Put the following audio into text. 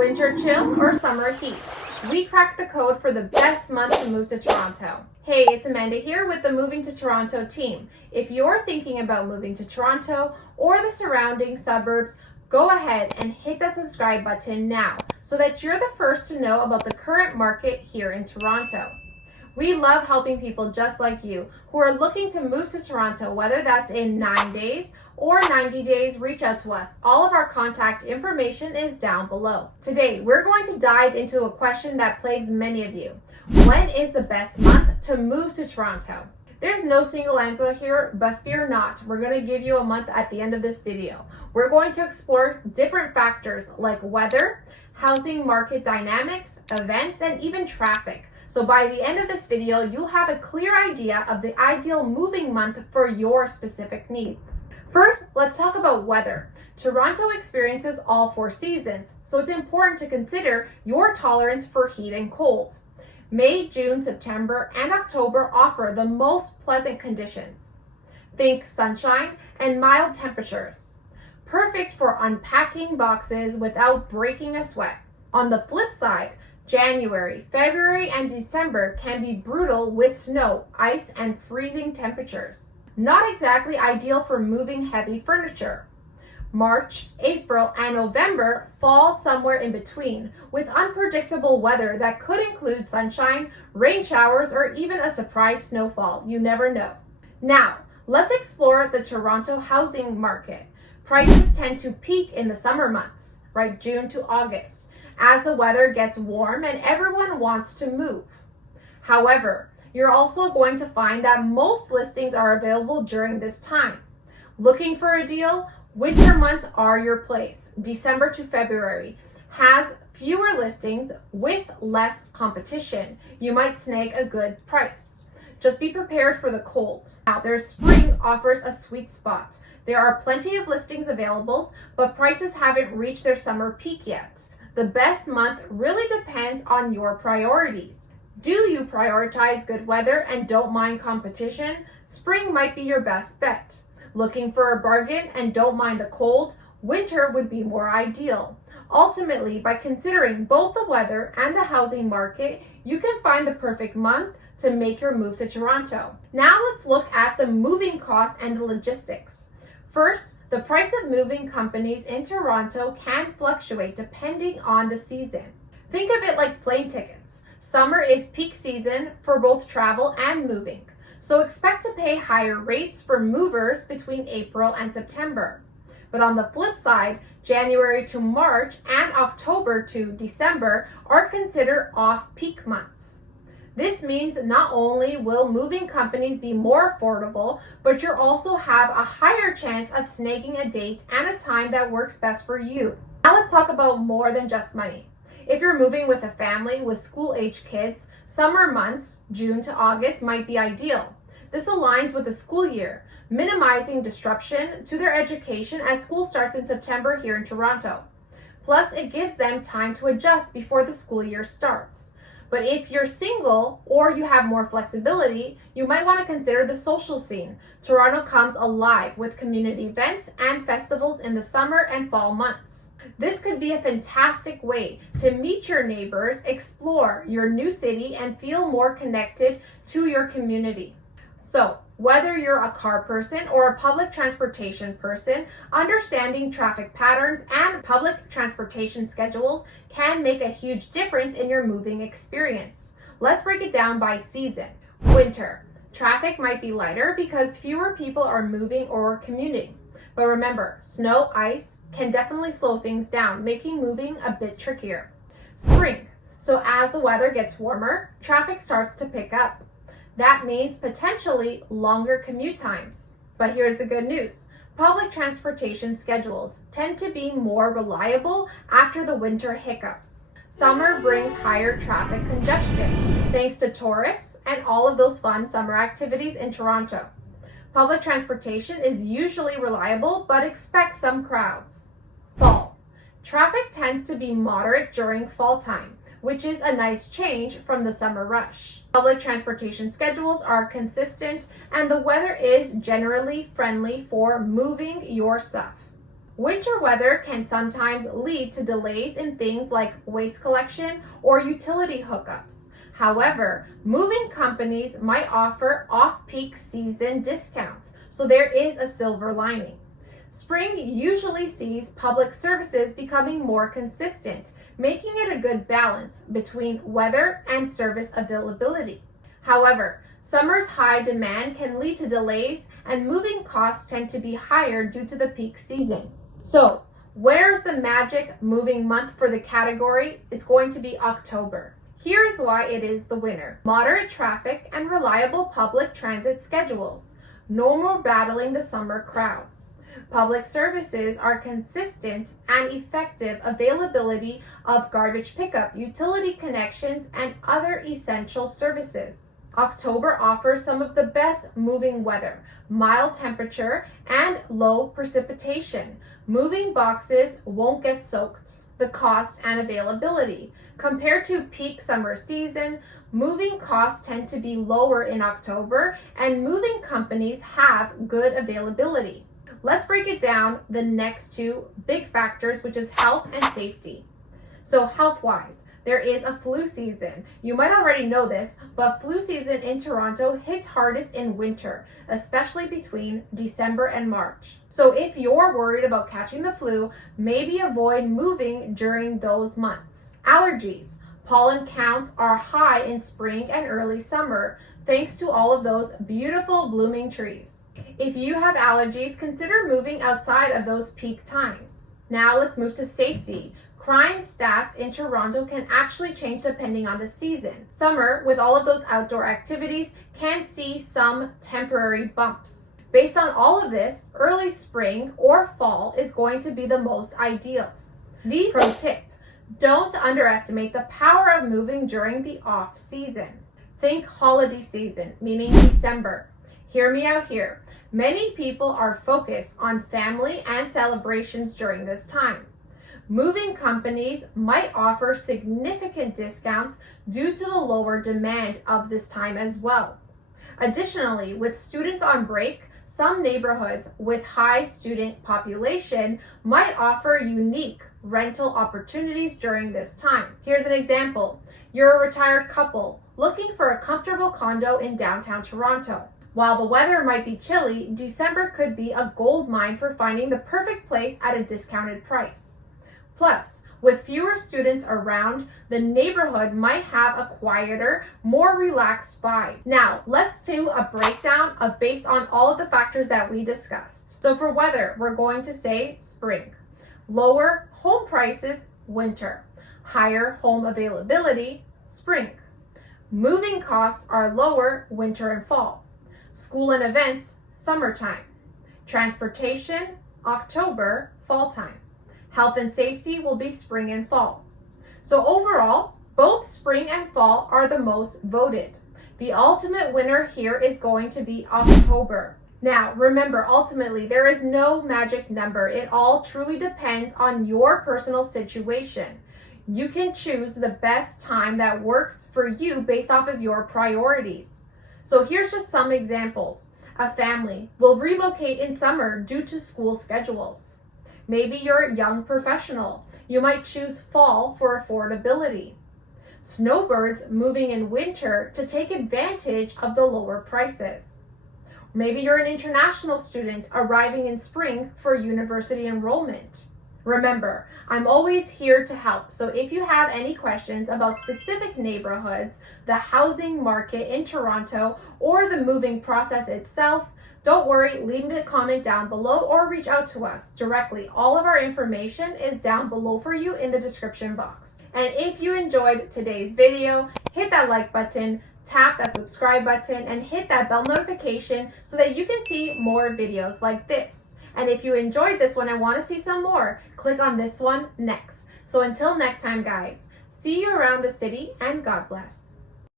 Winter chill or summer heat? We cracked the code for the best month to move to Toronto. Hey, it's Amanda here with the Moving to Toronto team. If you're thinking about moving to Toronto or the surrounding suburbs, go ahead and hit that subscribe button now so that you're the first to know about the current market here in Toronto. We love helping people just like you who are looking to move to Toronto, whether that's in 9 days or 90 days. Reach out to us. All of our contact information is down below. Today, we're going to dive into a question that plagues many of you. When is the best month to move to Toronto? There's no single answer here, but fear not. We're going to give you a month at the end of this video. We're going to explore different factors like weather, housing market dynamics, events, and even traffic. So by the end of this video, you'll have a clear idea of the ideal moving month for your specific needs. First, let's talk about weather. Toronto experiences all 4 seasons, so it's important to consider your tolerance for heat and cold. May, June, September, and October offer the most pleasant conditions. Think sunshine and mild temperatures. Perfect for unpacking boxes without breaking a sweat. On the flip side, January, February, and December can be brutal with snow, ice, and freezing temperatures. Not exactly ideal for moving heavy furniture. March, April, and November fall somewhere in between, with unpredictable weather that could include sunshine, rain showers, or even a surprise snowfall. You never know. Now, let's explore the Toronto housing market. Prices tend to peak in the summer months, right? June to August, as the weather gets warm and everyone wants to move. However, you're also going to find that most listings are available during this time. Looking for a deal? Winter months are your place. December to February has fewer listings with less competition. You might snag a good price. Just be prepared for the cold. Now, their spring offers a sweet spot. There are plenty of listings available, but prices haven't reached their summer peak yet. The best month really depends on your priorities. Do you prioritize good weather and don't mind competition? Spring might be your best bet. Looking for a bargain and don't mind the cold? Winter would be more ideal. Ultimately, by considering both the weather and the housing market, you can find the perfect month to make your move to Toronto. Now let's look at the moving costs and the logistics. First, the price of moving companies in Toronto can fluctuate depending on the season. Think of it like plane tickets. Summer is peak season for both travel and moving, so expect to pay higher rates for movers between April and September. But on the flip side, January to March and October to December are considered off-peak months. This means not only will moving companies be more affordable, but you'll also have a higher chance of snagging a date and a time that works best for you. Now let's talk about more than just money. If you're moving with a family with school-age kids, summer months, June to August, might be ideal. This aligns with the school year, minimizing disruption to their education as school starts in September here in Toronto. Plus, it gives them time to adjust before the school year starts. But if you're single or you have more flexibility, you might want to consider the social scene. Toronto comes alive with community events and festivals in the summer and fall months. This could be a fantastic way to meet your neighbors, explore your new city, and feel more connected to your community. So, whether you're a car person or a public transportation person, understanding traffic patterns and public transportation schedules can make a huge difference in your moving experience. Let's break it down by season. Winter. Traffic might be lighter because fewer people are moving or commuting. But remember, snow, ice can definitely slow things down, making moving a bit trickier. Spring. So as the weather gets warmer, traffic starts to pick up. That means potentially longer commute times. But here's the good news. Public transportation schedules tend to be more reliable after the winter hiccups. Summer brings higher traffic congestion, thanks to tourists and all of those fun summer activities in Toronto. Public transportation is usually reliable, but expect some crowds. Fall. Traffic tends to be moderate during fall time, which is a nice change from the summer rush. Public transportation schedules are consistent and the weather is generally friendly for moving your stuff. Winter weather can sometimes lead to delays in things like waste collection or utility hookups. However, moving companies might offer off-peak season discounts, so there is a silver lining. Spring usually sees public services becoming more consistent, making it a good balance between weather and service availability. However, summer's high demand can lead to delays and moving costs tend to be higher due to the peak season. So, where's the magic moving month for the category? It's going to be October. Here's why it is the winner. Moderate traffic and reliable public transit schedules. No more battling the summer crowds. Public services are consistent and effective availability of garbage pickup, utility connections, and other essential services. October offers some of the best moving weather, mild temperature, and low precipitation. Moving boxes won't get soaked. The cost and availability. Compared to peak summer season, moving costs tend to be lower in October, and moving companies have good availability. Let's break it down the next two big factors, which is health and safety. So health-wise, there is a flu season. You might already know this, but flu season in Toronto hits hardest in winter, especially between December and March. So if you're worried about catching the flu, maybe avoid moving during those months. Allergies. Pollen counts are high in spring and early summer, thanks to all of those beautiful blooming trees. If you have allergies, consider moving outside of those peak times. Now let's move to safety. Crime stats in Toronto can actually change depending on the season. Summer, with all of those outdoor activities, can see some temporary bumps. Based on all of this, early spring or fall is going to be the most ideal. Pro tip, don't underestimate the power of moving during the off season. Think holiday season, meaning December. Hear me out here. Many people are focused on family and celebrations during this time. Moving companies might offer significant discounts due to the lower demand of this time as well. Additionally, with students on break, some neighborhoods with high student population might offer unique rental opportunities during this time. Here's an example. You're a retired couple looking for a comfortable condo in downtown Toronto. While the weather might be chilly, December could be a gold mine for finding the perfect place at a discounted price. Plus, with fewer students around, the neighborhood might have a quieter, more relaxed vibe. Now, let's do a breakdown of based on all of the factors that we discussed. So for weather, we're going to say spring. Lower home prices, winter. Higher home availability, spring. Moving costs are lower, winter and fall. School and events, summertime. Transportation, October, fall time. Health and safety will be spring and fall. So overall, both spring and fall are the most voted. The ultimate winner here is going to be October. Now, remember, ultimately, there is no magic number. It all truly depends on your personal situation. You can choose the best time that works for you based off of your priorities. So here's just some examples. A family will relocate in summer due to school schedules. Maybe you're a young professional. You might choose fall for affordability. Snowbirds moving in winter to take advantage of the lower prices. Maybe you're an international student arriving in spring for university enrollment. Remember, I'm always here to help, so if you have any questions about specific neighborhoods, the housing market in Toronto, or the moving process itself, don't worry, leave me a comment down below or reach out to us directly. All of our information is down below for you in the description box. And if you enjoyed today's video, hit that like button, tap that subscribe button, and hit that bell notification so that you can see more videos like this. And if you enjoyed this one and want to see some more, click on this one next. So until next time, guys, see you around the city and God bless.